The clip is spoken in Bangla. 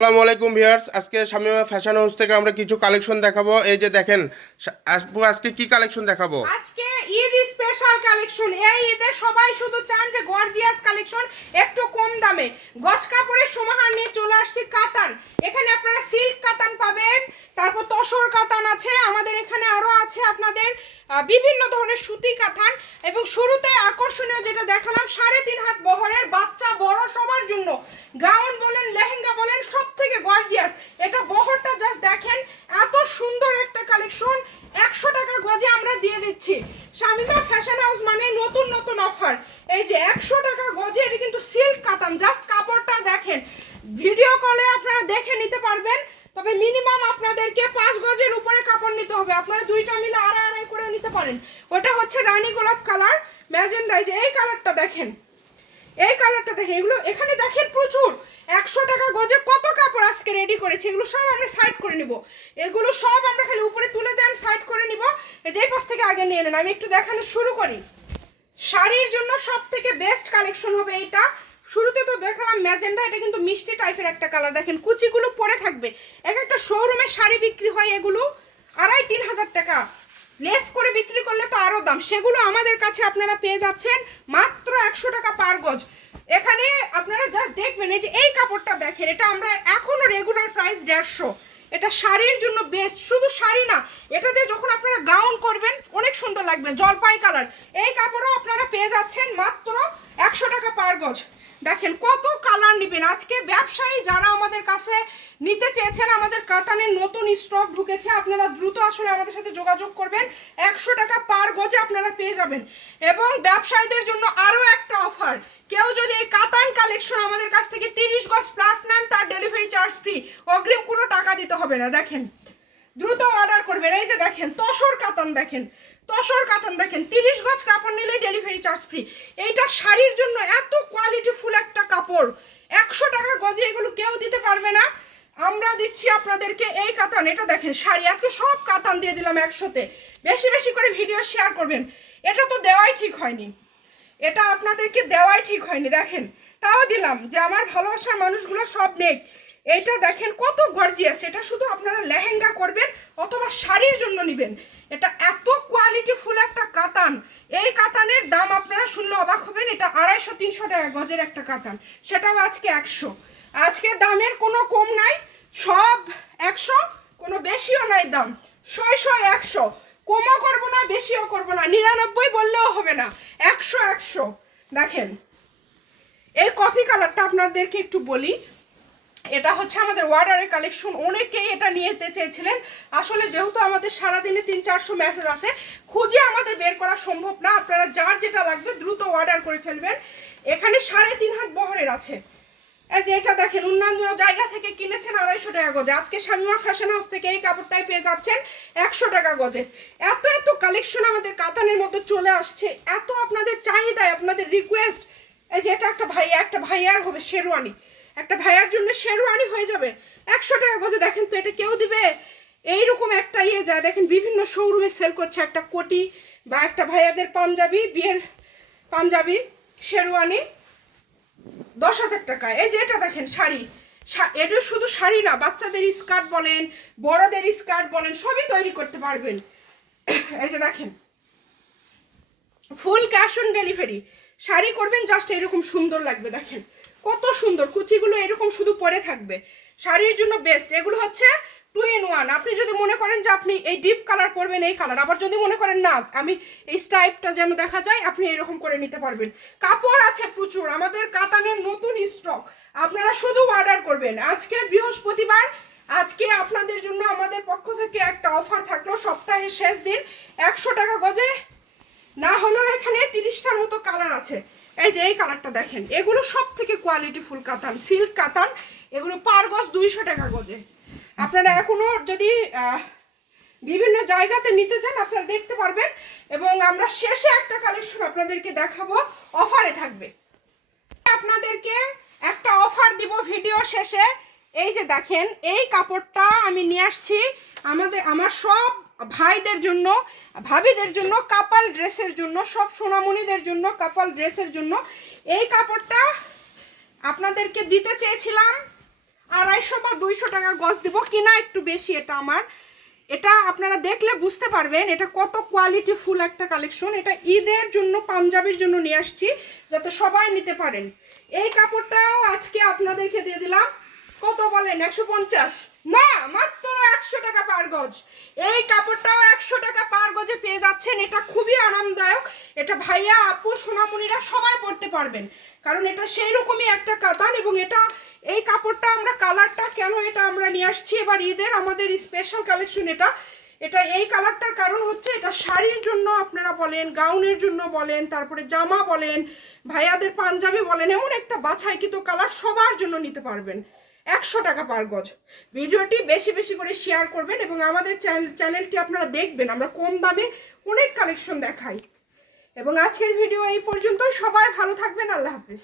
আসসালামু আলাইকুম ভিউয়ার্স, আজকে শামিমা ফ্যাশন হাউস থেকে আমরা কিছু কালেকশন দেখাবো। এই যে দেখেন, আপু আজকে কি কালেকশন দেখাবো? আজকে ঈদ স্পেশাল কালেকশন। এই ঈদে সবাই শুধু চান যে গর্জিয়াস কালেকশন, একটু কম দামে গজ কাপড়ের সমাহার নিয়ে চলে আসছি। কাতান, এখানে আপনারা সিল্ক কাতান পাবেন, তারপর তসর কাতান আছে, আমাদের এখানে আরো আছে আপনাদের বিভিন্ন ধরনের সুতি কাতান। এবং শুরুতে আকর্ষণীয় যেটা দেখালাম, 3.5 হাত বহরের বাচ্চা বড় সবার জন্য গাউন বলেন লেহেঙ্গা বলেন সব থেকে গর্জিয়াস। এটা বহরটা জাস্ট দেখেন, এত সুন্দর একটা কালেকশন। 100 টাকা গজে আমরা দিয়ে দিচ্ছি। শামিমা ফ্যাশন হাউস মানে নতুন নতুন অফার। এই যে 100 টাকা গজে, এটা কিন্তু সিল্ক কাতান। জাস্ট কাপড়টা দেখেন, ভিডিও কলে আপনারা দেখে নিতে পারবেন। তবে মিনিমাম আপনাদেরকে 5 গজের উপরে কাপড় নিতে হবে। আপনারা দুইটা মিলে আড়াই আড়াই করে নিতে পারেন। ওটা হচ্ছে রানী গোলাপ কালার, ম্যাজেন্ডা। এই যে এই কালারটা দেখেন, এই কালারটা দেখেন, এগুলো এখানে দেখেন প্রচুর। 100 টাকা গজে কত কাপড় আজকে রেডি করেছি, এগুলো সব আমরা সাইড করে নিব। এগুলো সব আমরা খালি উপরে তুলে দেন, সাইড করে নিব। এই যে পাশ থেকে আগে নিয়ে নেন, আমি একটু দেখানো শুরু করি। শাড়ির জন্য সব থেকে বেস্ট কালেকশন হবে এইটা। শুরুতে তো দেখালাম ম্যাজেন্ডা, এটা কিন্তু মিষ্টি টাইপের একটা কালার। দেখেন কুচিগুলো পরে থাকবে। এক একটা শোরুমে শাড়ি বিক্রি হয় এগুলো 2,500-3,000 টাকা, লেস করে বিক্রি করলে তো আরো দাম। সেগুলো আমাদের কাছে আপনারা পেয়ে যাচ্ছেন মাত্র 100 টাকা পার গজ। এখানে আপনারা জাস্ট দেখবেন, এই যে এই কাপড়টা দেখেন, এটা আমরা এখনো রেগুলার প্রাইস 150। এটা শাড়ির জন্য বেস্ট। শুধু শাড়ি না, এটাতে যখন আপনারা গাউন করবেন অনেক সুন্দর লাগবে। জলপাই কালার, এই কাপড়ও আপনারা পেয়ে যাচ্ছেন মাত্র 100 টাকা পার গজ। দেখেন কত কালার নেবেন। আজকে ব্যবসায়ী যারা আমাদের কাছে নিতে চেয়েছেন, আমাদের কাতানের নতুন স্টক ঢুকেছে, আপনারা দ্রুত আসলে আমাদের সাথে যোগাযোগ করবেন। 100 টাকা পার গজে আপনারা পেয়ে যাবেন। এবং ব্যবসায়ীদের জন্য আরও একটা অফার, কেউ যদি এই কাতান কালেকশন আমাদের কাছ থেকে 30 গজ প্লাস নেন, তার ডেলিভারি চার্জ ফ্রি, অগ্রিম কোনো টাকা দিতে হবে না। দেখেন দ্রুত অর্ডার করবেন। এই যে দেখেন তসর কাতান, দেখেন তসর কাতান, দেখেন 30 গজ কাপড় নিলে ডেলিভারি চার্জ ফ্রি। এইটা শাড়ির জন্য এত কোয়ালিটিফুল একটা কাপড়, 100 টাকা গজে এগুলো কেউ দিতে পারবে না। আমরা দিচ্ছি আপনাদেরকে এই কাতান। এটা দেখেন শাড়ি, আজকে সব কাতান দিয়ে দিলাম 100-তে। বেশি বেশি করে ভিডিও শেয়ার করবেন। এটা তো দেওয়াই ঠিক হয়নি, এটা আপনাদেরকে দেওয়াই ঠিক হয়নি। দেখেন তাও দিলাম, যে আমার ভালোবাসার মানুষগুলো সব নেই। এইটা দেখেন কত গর্জিয়াস। এটা শুধু আপনারা লেহেঙ্গা করবেন অথবা শাড়ির জন্য নেবেন। এটা এত কোয়ালিটিফুল একটা কাতান। এই কাতানের দাম আপনারা শুনলে অবাক হবেন। এটা 250-300 টাকা গজের একটা কাতান, সেটাও আজকে 100। আজকে দামের কোনো কম নাই, সব 100, কোনো বেশিও নাই দাম। 100 100, কমও করবো না বেশিও করবো না, 99 বললেও হবে না, 100 দেখেন এই কফি কালারটা আপনাদেরকে একটু বলি, এটা হচ্ছে আমাদের ওয়ার্ডারের কালেকশন। অনেকেই এটা নিয়ে যেতে চেয়েছিলেন। আসলে যেহেতু আমাদের সারাদিনে 300-400 মেসেজ আসে, খুঁজে আমাদের বের করা সম্ভব না। আপনারা যার যেটা লাগবে দ্রুত অর্ডার করে ফেলবেন। এখানে 3.5 হাত বহরের আছে। এই যে এটা দেখেন, অন্যান্য জায়গা থেকে কিনেছেন 250 টাকা গজে, আজকে শামিমা ফ্যাশন হাউস থেকে এই কাপড়টাই পেয়ে যাচ্ছেন 100 টাকা গজে। এত এত কালেকশন আমাদের কাতানের মধ্যে চলে আসছে, এত আপনাদের চাহিদায়, আপনাদের রিকোয়েস্ট। এই যে এটা একটা ভাইয়ার হবে শেরওয়ানি, একটা ভাইয়ার জন্য শেরওয়ানি হয়ে যাবে 100 টাকা গজে। দেখেন তো এটা কেউ দিবে? এইরকম একটা যায় দেখেন, বিভিন্ন শোরুমে সেল করছে একটা কোটি বা একটা ভাইয়াদের পাঞ্জাবি, বিয়ের পাঞ্জাবি শেরওয়ানি 10,000 টাকা। এই যে এটা দেখেন শাড়ি, এটা শুধু শাড়ি না, বাচ্চাদের স্কার্ট বলেন, বড়দের স্কার্ট বলেন, সবই তৈরি করতে পারবেন। এই যে দেখেন full cash on delivery. Sari করবেন জাস্ট এরকম সুন্দর লাগবে। দেখেন কত সুন্দর, কুচিগুলো এরকম শুধু পরে থাকবে, শাড়ির জন্য বেস্ট। এগুলো হচ্ছে 2 in 1। আপনি যদি মনে করেন যে আপনি এই ডিপ কালার পরবেন, এই কালার, আবার যদি মনে করেন না আমি এই স্টাইপটা যেন দেখা যায়, আপনি এরকম করে নিতে পারবেন। কাপড় আছে প্রচুর, আমাদের কাতানের নতুন স্টক, আপনারা শুধু অর্ডার করবেন। আজকে বৃহস্পতিবার, আজকে আপনাদের জন্য আমাদের পক্ষ থেকে একটা অফার থাকলো, সপ্তাহের শেষ দিন 100 টাকা গজে না হলেও এখানে 30টার মতো কালার আছে। এই যে এই কালারটা দেখেন, এগুলো সব থেকে কোয়ালিটিফুল কাতান, সিল্ক কাতান। এগুলো পার গজ 200 টাকা গজে। আপনারা এখনো যদি বিভিন্ন জায়গাতে নিতে চান আপনারা দেখতে পারবেন। এবং আমরা শেষে একটা কালেকশন আপনাদেরকে দেখাবো, অফারে থাকবে। আপনাদেরকে একটা অফার দিব ভিডিও শেষে। এই যে দেখেন এই কাপড়টা আমি নিয়ে আসছি আমার সব ভাইদের জন্য, ভাবিদের জন্য, কাপাল ড্রেসের জন্য, সব সোনামণিদের জন্য কাপাল ড্রেসের জন্য। এই কাপড়টা আপনাদেরকে দিতে চেয়েছিলাম 250 বা 200 টাকা গজ দিব, কিনা একটু বেশি। এটা আমার, এটা আপনারা দেখলে বুঝতে পারবেন এটা কত কোয়ালিটি ফুল একটা কালেকশন। এটা ঈদের জন্য পাঞ্জাবির জন্য নিয়ে আসছি যাতে সবাই নিতে পারেন। এই কাপড়টাও আজকে আপনাদেরকে দিয়ে দিলাম, কত বলেন, 150 না, মাত্র 100 টাকা পার গজ। এই কাপড়টাও 100 টাকা পার গজে পেয়ে যাচ্ছেন। এটা খুবই আরামদায়ক, এটা ভাইয়া আপু সোনামণিরা সবাই পরতে পারবেন, কারণ এটা সেই রকমই একটা কাতান। এবং এটা, এই কাপড়টা আমরা কালারটা কেন এটা আমরা নিয়ে আসছি এবার ঈদের আমাদের স্পেশাল কালেকশন। এটা এই কালারটার কারণ হচ্ছে এটা শাড়ির জন্য আপনারা বলেন, গাউনের জন্য বলেন, তারপরে জামা বলেন, ভাইয়াদের পাঞ্জাবি বলেন, এমন একটা বাছাইকৃত কালার সবার জন্য নিতে পারবেন। 100 টাকা পার গজ। ভিডিওটি বেশি বেশি করে শেয়ার করবেন এবং আমাদের চ্যানেলটি আপনারা দেখবেন, আমরা কম দামে অনেক কালেকশন দেখাই। এবং আজকের ভিডিও এই পর্যন্ত, সবাই ভালো থাকবেন, আল্লাহ হাফেজ।